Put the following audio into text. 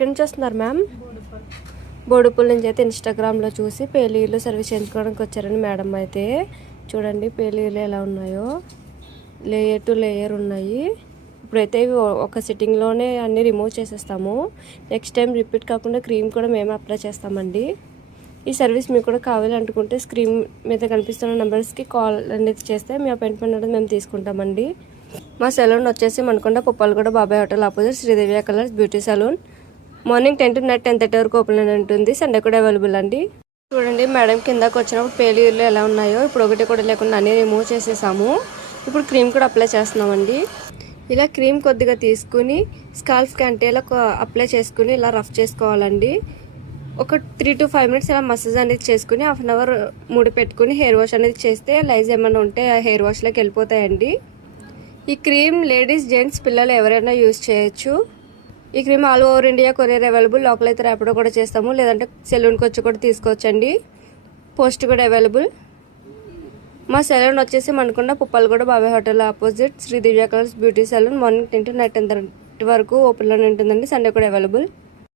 ఎక్కడి నుంచి వస్తున్నారు మ్యామ్? బోడుపుల్ నుంచి అయితే ఇన్స్టాగ్రామ్లో చూసి పేలీలు సర్వీస్ చేయించుకోవడానికి వచ్చారని మేడం అయితే. చూడండి పేలీలు ఎలా ఉన్నాయో, లేయర్ టు లేయర్ ఉన్నాయి. ఇప్పుడైతే ఇవి ఒక సిట్టింగ్లోనే అన్నీ రిమూవ్ చేసేస్తాము. నెక్స్ట్ టైం రిపీట్ కాకుండా క్రీమ్ కూడా మేమే అప్లై చేస్తామండి. ఈ సర్వీస్ మీకు కూడా కావాలనుకుంటే స్క్రీన్ మీద కనిపిస్తున్న నెంబర్స్కి కాల్ అనేది చేస్తే మీ అపాయింట్మెంట్ అనేది మేము తీసుకుంటామండి. మా సెలూన్ వచ్చేసి మనకొండ పుప్పాలగూడ బాబాయ్ hotel opposite Sridevi colours beauty saloon. Morning 10 to night 10:30 వరకు ఓపెన్ ఉంటుంది. సండే కూడా అవైలబుల్ అండి. చూడండి మేడం కిందకు వచ్చినప్పుడు పేలీలు ఎలా ఉన్నాయో ఇప్పుడు ఒకటి కూడా లేకుండా అన్నీ రిమూవ్ చేసేసాము. ఇప్పుడు క్రీమ్ కూడా అప్లై చేస్తున్నామండి. ఇలా క్రీమ్ కొద్దిగా తీసుకుని స్కాల్ఫ్కి అంటే ఇలా అప్లై చేసుకుని ఇలా రఫ్ చేసుకోవాలండి. ఒక 3 to 5 minutes ఇలా మసాజ్ అనేది చేసుకుని హాఫ్ అన్ అవర్ ముడి పెట్టుకుని హెయిర్ వాష్ అనేది చేస్తే లైజ్ ఏమైనా ఉంటే ఆ హెయిర్ వాష్లోకి వెళ్ళిపోతాయండి. ఈ క్రీమ్ లేడీస్, జెంట్స్, పిల్లలు ఎవరైనా యూజ్ చేయొచ్చు. ఈ cream all over India courier available. Local అయితే ర్యాపిడో కూడా చేస్తాము, లేదంటే సెలూన్కి వచ్చి కూడా తీసుకోవచ్చండి. పోస్ట్ కూడా అవైలబుల్. మా సెలూన్ వచ్చేసి మనకొండ పుప్పాలగూడ బాబాయ్ hotel opposite Sridevi colours beauty saloon. Morning 10 to night 10:30 వరకు ఓపెన్లోనే ఉంటుందండి. సండే కూడా అవైలబుల్.